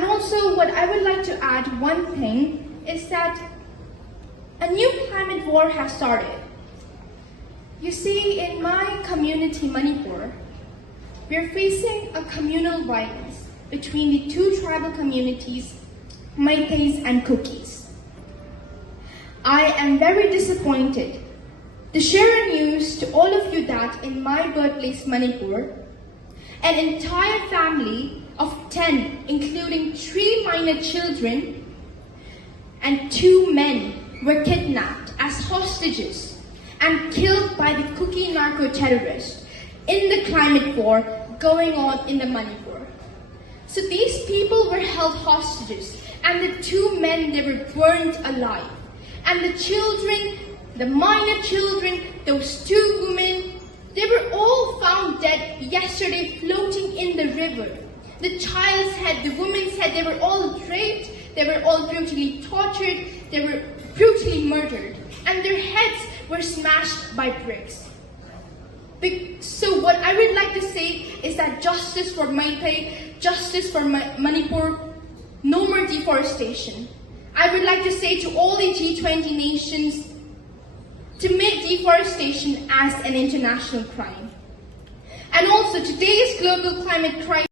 And also what I would like to add one thing is that a new climate war has started. You see, in my community, Manipur, we're facing a communal violence between the two tribal communities, Meiteis and Kukis. I am very disappointed to share news to all of you that in my birthplace, Manipur, an entire family of 10, including 3 minor children and 2 men, were kidnapped as hostages and killed by the Kuki narco-terrorists in the climate war going on in the Manipur. So these people were held hostages, and the 2 men, they were burned alive. And the children, the minor children, those 2 women, they were all found dead yesterday floating in the river. The child's head, the woman's head, they were all raped, they were all brutally tortured, they were brutally murdered, and their heads were smashed by bricks. So what I would like to say is that justice for Meitei, justice for Manipur, no more deforestation. I would like to say to all the G20 nations to make deforestation as an international crime. And also, today's global climate crisis